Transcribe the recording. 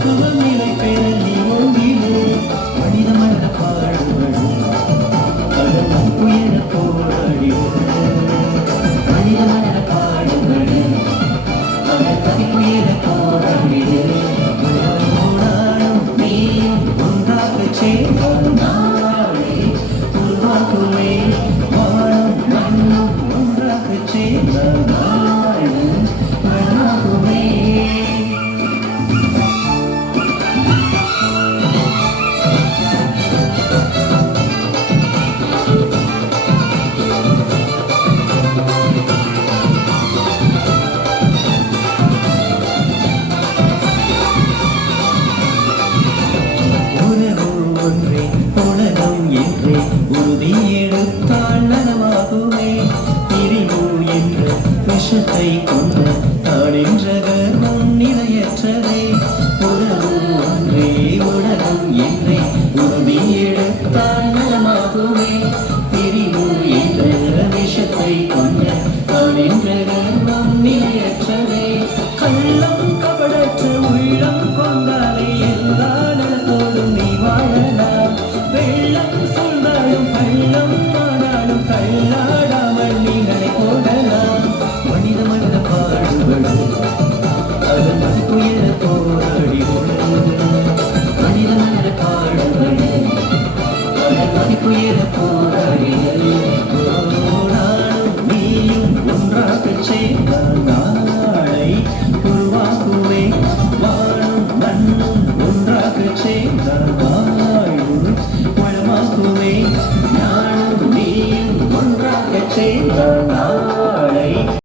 பக்குவம் நிலை பெற நீ ஓங்கிடு மனித மனித பாடுபடு கடல் உயர போராடிடு மனித மனித பாடுபடு கடல் உயர போராடிடு நீயும் ஒன்றாக சேர்ந்தால் நாளை உருவாக்குவே வாழும் மண்ணும் ஒன்றாக சேர்ந்தால் நாளை உருவாக்குவே. ஒன்றே உலகம் என்றே உறுதி எடுத்தால் நலமாகுமே பிரிவு என்ற விஷத்தை கொண்ட தாடின்ற கர்மம் நிலையற்றதே உறவு ஒன்றே உலகம் என்றே உறுதி எடுத்தால் நலமாகுமே பிரிவு என்ற விஷத்தை கொண்ட தாடின்ற கர்மம் நிலையற்றதே கள்ளம் கபடற்ற உள்ளம் கொண்டாலே எல்லா நலத்தோடும் நீ வாழலாம் வெள்ளம் சொன்னாலும் கள்ளம் ஆனாலும் கல்லாடாமல் நீங்களை போடலாம் மனித மனித பாடுபடு அதன் மதிப்புயர போராடி மனித மனித பாடுபடு அதன் மதிப்புயர போராடி நானும் நீயும் ஒன்றாக சேர்ந்தால் நாளை உருவாக்குவே வாழும் மண்ணும் ஒன்றாக சேர்ந்தால்